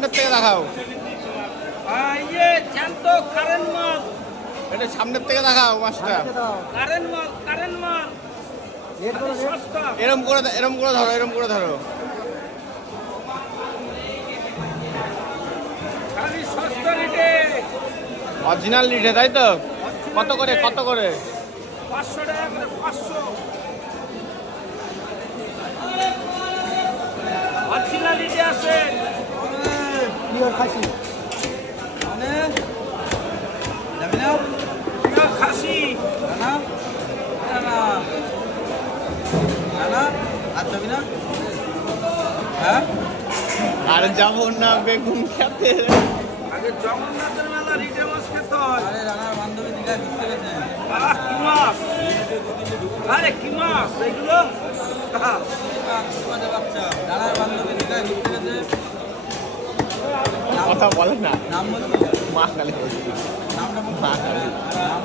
সামনের থেকে দেখাও। ইয়ে জ্যান্ত কারেন্ট মাল। এটা সামনের থেকে দেখাও মাছটা। কারেন্ট মাল, কারেন্ট মাল। সস্তা। এরম করে ধরো, এরম করে ধরো। খালি সস্তা রেটে। অরিজিনাল লিটে তাই তো? কত করে? 500 টাকা করে, 500। অরিজিনাল লিটে আছে। পিওর খাসি মানে যাবি না? পিওর খাসি না না না না আর যাবি না? হ্যাঁ আর যাবো না বেগুন খেতে। আগে জগন্নাথের মেলা রিটে মাছ খেতে হয়। আরে রানার বান্ধবী দীঘা ঘুরতে গেছে। কি মাছ? আরে কি মাছ এগুলো? বাচ্চা রানার বান্ধবী দীঘা ঘুরতে গেছে। কথা বলে না, নাম বলবো? মা কালী। নামটা মা কালী। নাম